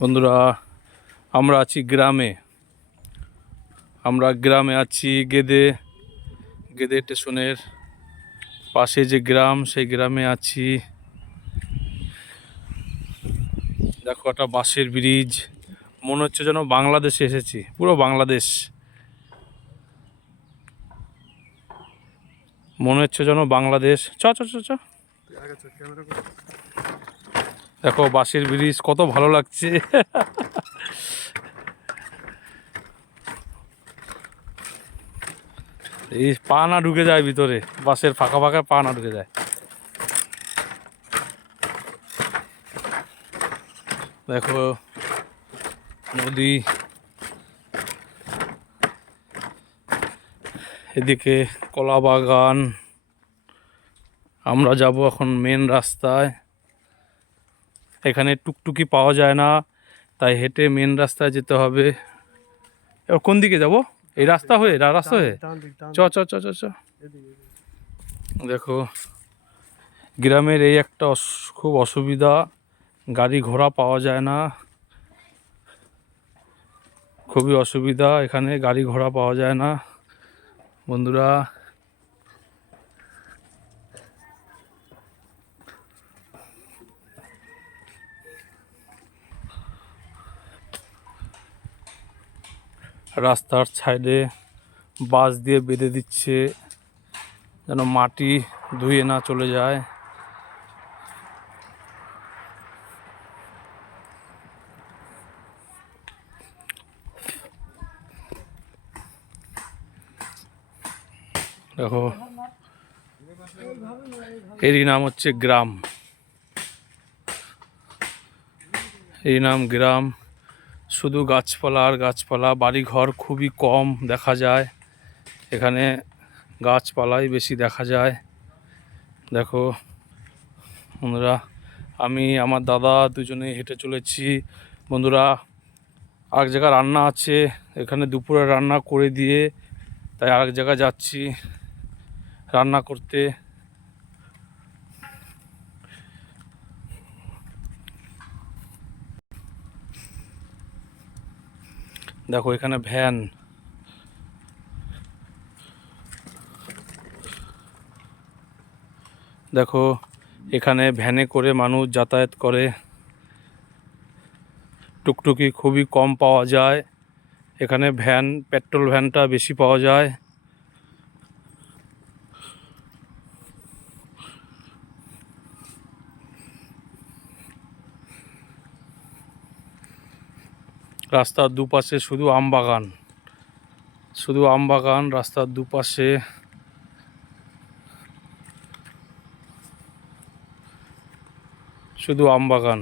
বন্ধুরা, আমরা আছি গ্রামে। আমরা গ্রামে আছি গেদে স্টেশনের পাশে যে গ্রাম, সেই গ্রামে আছি। দেখো একটা বাঁশের ব্রিজ, মনে হচ্ছে যেন বাংলাদেশে এসেছি, পুরো বাংলাদেশ মনে হচ্ছে যেন বাংলাদেশ। চ চ চ চ দেখো বাঁশের ব্রিজ, কত ভালো লাগছে। এই পা না ঢুকে যায় ভিতরে, বাসের ফাঁকা ফাঁকা পা না ঢুকে যায়। দেখো নদী, এদিকে কলা বাগান। আমরা যাব এখন মেন রাস্তায়। এখানে টুকটুকি পাওয়া যায় না, তাই হেঁটে মেন রাস্তায় যেতে হবে। এবার কোন দিকে যাব? এই রাস্তা হয়ে চ চ চ চ চ। দেখো গ্রামের এই একটা খুব অসুবিধা, গাড়ি ঘোড়া পাওয়া যায় না, খুবই অসুবিধা। এখানে গাড়ি ঘোড়া পাওয়া যায় না বন্ধুরা। রাস্তার সাইডে বাঁশ দিয়ে বেঁধে দিচ্ছে যেন মাটি ধুয়ে না চলে যায়। দেখো এরই নাম হচ্ছে গ্রাম, এই নাম গ্রাম। শুধু গাছপালা আর গাছপালা, বাড়িঘর খুবই কম দেখা যায়। এখানে গাছপালাই বেশি দেখা যায়। দেখো বন্ধুরা, আমি আমার দাদা দুজনে হেঁটে চলেছি। বন্ধুরা, আর এক জায়গায় রান্না আছে, এখানে দুপুরে রান্না করে দিয়ে তাই আর এক জায়গায় যাচ্ছি রান্না করতে। দেখো এখানে ভ্যান, দেখো এখানে ভ্যানে করে মানুষ যাতায়াত করে। টুকটুকি খুবই কম পাওয়া যায় এখানে, ভ্যান পেট্রোল ভ্যানটা বেশি পাওয়া যায়। রাস্তার দুপাশে শুধু আম বাগান, শুধু আম বাগান রাস্তার দুপাশে। শুধু আম বাগান।